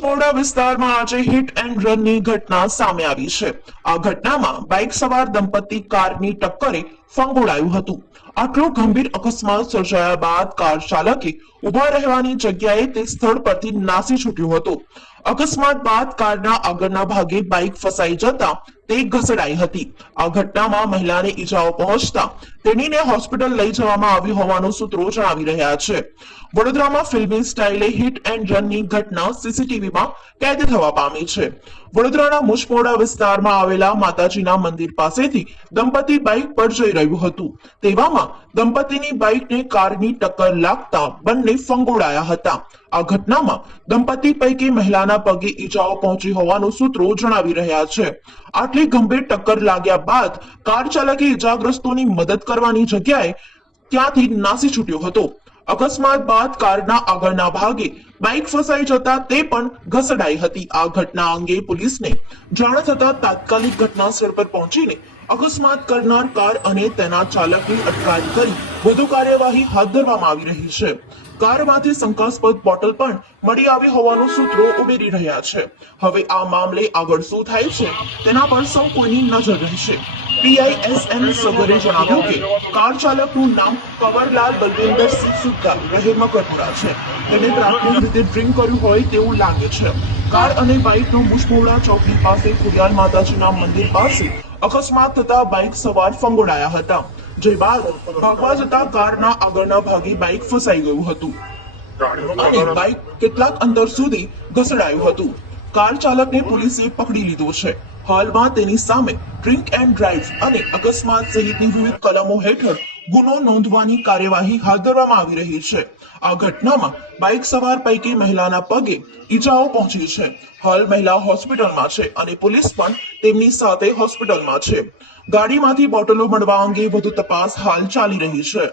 મુજમોડા વિસ્તારમાં આજે hit and રનની ઘટના સામે આવી છે। આ ઘટનામાં બાઇક સવાર દંપતી કારની ટક્કરે ફંગોળાયું હતું। આટલો ગંભીર અકસ્માત સર્જાયા બાદ કાર ચાલકે ઉભા રહેવાની જગ્યાએ તે સ્થળ પરથી નાસી છૂટ્યો હતો। અકસ્માત બાદ કારના આગળના ભાગે બાઇક ફસાઈ જતા તે ઘસડાઈ હતી। આ ઘટનામાં મહિલાને ઈજાઓ પહોંચતા તેણીને હોસ્પિટલ લઈ જવામાં આવી હોવાનું સૂત્રો જણાવી રહ્યા છે। વડોદરામાં ફિલ્મી સ્ટાઇલે હિટ એન્ડ રનની ઘટના સીસીટીવીમાં કેદ થવા પામી છે। વડોદરાના મુજમોડા વિસ્તારમાં આવેલા માતાજીના મંદિર પાસેથી દંપતી બાઇક પર જઈ રહ્યું હતું। તેવામાં દંપતીની બાઇકને કારની ટક્કર લાગતા બંને ફંગોળાયા હતા। આ ઘટનામાં દંપતી પૈકી મહિલાના પગે ઈજાઓ પહોંચી હોવાનું સૂત્રો જણાવી રહ્યા છે। આટલી ગંભીર ટક્કર લાગ્યા બાદ કાર ચાલકે ઈજાગ્રસ્તોની મદદ કરવાની જગ્યાએ ત્યાંથી નાસી છૂટ્યો હતો। અકસ્માત બાદ કારના આગળના ભાગે બાઇક ફસાઈ જતા તે પણ ઘસડાઈ હતી। આ ઘટના અંગે પોલીસને જાણ થતા તાત્કાલિક ઘટના સ્થળ પર પહોંચીને અકસ્માત કરનાર કાર અને તેના ચાલકની અટકાયત કરી વધુ કાર્યવાહી હાથ ધરવામાં આવી રહી છે। કારમાંથી શંકાસ્પદ બોટલ પણ મળી આવી હોવાનું સૂત્રો ઉમેરી રહ્યા છે। હવે આ મામલે આગળ શું થાય છે તેના પર સૌ કોઈની નજર રહેશે। PISN સગરે જણાવ્યું કે કાર ચાલકનું નામ કંવરલાલ બલવિંદરસિંહ સુક્કા રહે મકરપુરા છે। તેને પ્રાથમિક રીતે ડ્રિંક કર્યું હોય તેવું લાગે છે। કાર અને બાઇકનો મુજમોડા ચોકડી પાસે ખોડિયાર માતાજીના મંદિર પાસે અકસ્માત થતા બાઇક સવાર ફંગોળાયા હતા। જે બાદ ભાગવા જતા કારના આગળના ભાગે બાઇક ફસાઈ ગયું હતું અને બાઇક કેટલાક અંતર સુધી ઘસડાયું હતું। કાર ચાલકને પોલીસે પકડી લીધો છે। હાલમાં તેની સામે ડ્રિંક એન્ડ ડ્રાઇવ અને અકસ્માત સહિતની વિવિધ કલમો હેઠળ ગુનો નોંધવાની કાર્યવાહી હાથ ધરવામાં આવી રહી છે। આ ઘટનામાં બાઇક સવાર પૈકી મહિલાના પગે ઈજાઓ પહોંચી છે। હાલ મહિલા હોસ્પિટલમાં છે અને પોલીસ પણ તેમની સાથે હોસ્પિટલમાં છે। ગાડીમાંથી બોટલો મળવા અંગે વધુ તપાસ હાલ ચાલી રહી છે।